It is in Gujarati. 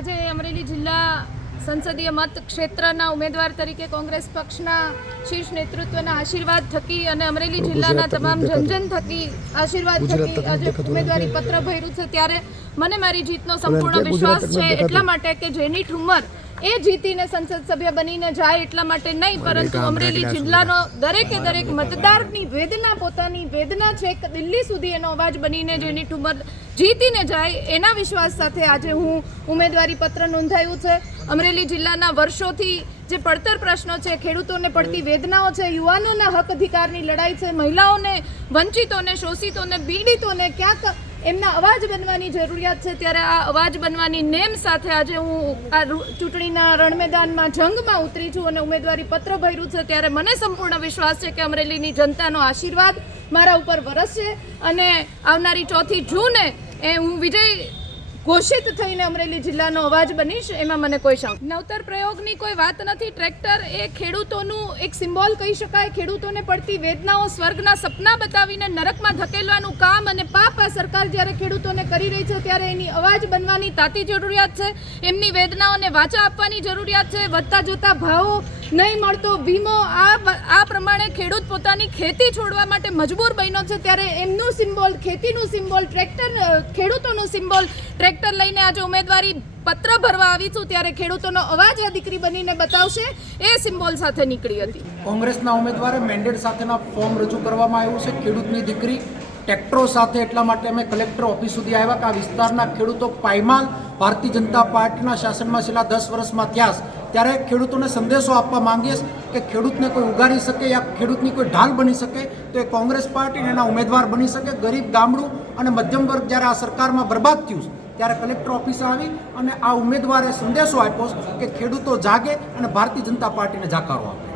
આજે અમરેલી જિલ્લા સંસદીય મત ક્ષેત્રના ઉમેદવાર તરીકે કોંગ્રેસ પક્ષના શીર્ષ નેતૃત્વના આશીર્વાદ થકી અને અમરેલી જિલ્લાના તમામ જનજન થકી આશીર્વાદ થકી આજે ઉમેદવારી પત્ર ભર્યું છે ત્યારે મને મારી જીતનો સંપૂર્ણ વિશ્વાસ છે। એટલા માટે કે જેની ઠુમર એ જીતીને સંસદ સભ્ય બનીને જાય એટલા માટે નહીં, પરંતુ અમરેલી જિલ્લાનો દરેકે દરેક મતદારની વેદના પોતાની વેદના છે કે દિલ્હી સુધી એનો અવાજ બનીને જેની ઠુમર જીતીને જાય એના વિશ્વાસ સાથે આજે હું ઉમેદવારી પત્ર નોંધાયું છે। અમરેલી જિલ્લાના વર્ષોથી જે પડતર પ્રશ્નો છે, ખેડૂતોને પડતી વેદનાઓ છે, યુવાનોના હક અધિકારની લડાઈ છે, મહિલાઓને, વંચિતોને, શોષિતોને, પીડિતોને ક્યાંક એમના અવાજ બનવાની જરૂરિયાત છે, ત્યારે આ અવાજ બનવાની નેમ સાથે આજે હું આ ચૂંટણીના રણમેદાનમાં જંગમાં ઉતરી છું અને ઉમેદવારી પત્ર ભર્યું છે। ત્યારે મને સંપૂર્ણ વિશ્વાસ છે કે અમરેલીની જનતાનો આશીર્વાદ મારા ઉપર વરસશે અને આવનારી 4 જૂને એ હું વિજય ઘોષિત થઈને અમરેલી જિલ્લાનો અવાજ બનીશ, એમાં મને કોઈ શંકા નથી। નવતર પ્રયોગની કોઈ વાત નથી। ટ્રેક્ટર એ ખેડૂતોનું એક સિમ્બોલ કહી શકાય। ખેડૂતોને પડતી વેદનાઓ સ્વર્ગના સપના બતાવીને નરકમાં ધકેલવાનું કામ અને પાપ આ સરકાર જ્યારે ખેડૂતોને કરી રહી છે ત્યારે એની અવાજ બનવાની તાતી જરૂરિયાત છે, એમની વેદનાઓને વાચા આપવાની જરૂરિયાત છે। વધતા જતા ભાવો, નહીં મળતો વીમો, આ પ્રમાણે ખેડૂત પોતાની ખેતી છોડવા માટે મજબૂર બન્યો છે, ત્યારે એમનું સિમ્બોલ, ખેતીનું સિમ્બોલ, ટ્રેક્ટર, ખેડૂતોનું સિમ્બોલ ટ્રેક્ટર લઈને આજે ઉમેદવારી પત્ર ભરવા આવી છું ત્યારે ખેડૂતોનો અવાજ આ દીકરી બનીને બતાવશે, એ સિમ્બોલ સાથે નીકળી હતી। કોંગ્રેસના ઉમેદવારે મેન્ડેટ સાથેના ફોર્મ રજૂ કરવામાં આવ્યું છે। ખેડૂતની દીકરી ટ્રેક્ટરો સાથે, એટલા માટે અમે કલેક્ટર ઓફિસ સુધી આવ્યા કે આ વિસ્તારના ખેડૂતો પાયમાલ ભારતીય જનતા પાર્ટીના શાસનમાં છેલ્લા 10 વર્ષમાં થયા છે, ત્યારે ખેડૂતોને સંદેશો આપવા માંગીએ કે ખેડૂતને કોઈ ઉગારી શકે યા ખેડૂતની કોઈ ઢાલ બની શકે તો એ કોંગ્રેસ પાર્ટી એના ઉમેદવાર બની શકે। ગરીબ, ગામડું અને મધ્યમ વર્ગ જ્યારે આ સરકારમાં બરબાદ થયું છે ત્યારે કલેક્ટર ઓફિસે આવી અને આ ઉમેદવારે સંદેશો આપ્યો કે ખેડૂતો જાગે અને ભારતીય જનતા પાર્ટીને જાકારો આપે।